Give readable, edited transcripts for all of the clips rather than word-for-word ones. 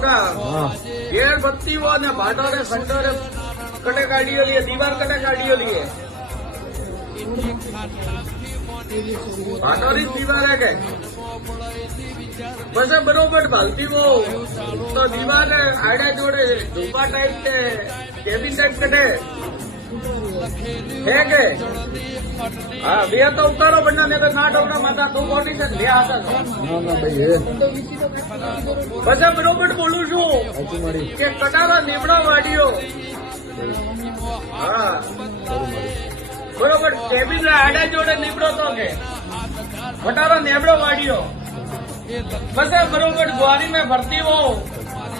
घेर बत्ती वो ने भाटोरे खंडोरे कटे काढ़ियो लिए दीवार कटे काढ़ियो लिए भाटोरी दीवार है के बस बरोबर भालती वो तो दीवार आड़े जोड़े धूपा टाइप से केबिन टाइप कटे है के हाँ भैया तो उतारो बनना नहीं तो ना डोना माता तू कोनी से लिया आता बस बरोबर बोलू छू के कटारा नीमड़ा वाड़ियो हाँ बरोबर केबिन आड़े जोड़े नीमड़ो तो के कटारा नीमड़ो वाड़ियो बस बरोबर ग्वारी में भरती हो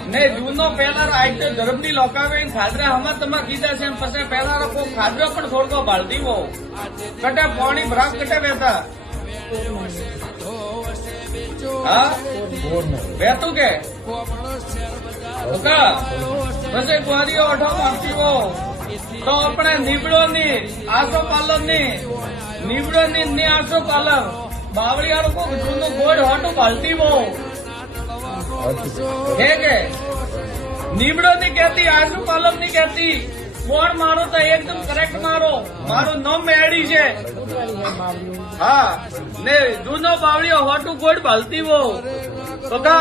ने जूनो पहला आज तो धर्मनी लोकावे खादरा हमार तमा कीधा छे पछे पहला को खादरो पण थोड़को भालती हो कटे पानी भराक कटे बेता हाँ बेतु के ओका पछे ग्वारी ओठो मारती हो तो अपने नीबड़ो नी आसो पालन नी नीबड़ो नी आसो पालन बावड़ी वालों को जूनो गोड़ होटो भालती हो है के नीमड़ो नहीं कहती आशु पालम नहीं कहती कोण मारो तो एकदम करेक्ट मारो मारो नाम मेड़ी छे हाँ ने दूनो बावड़ियो होटू गोड़ भालती वो तो का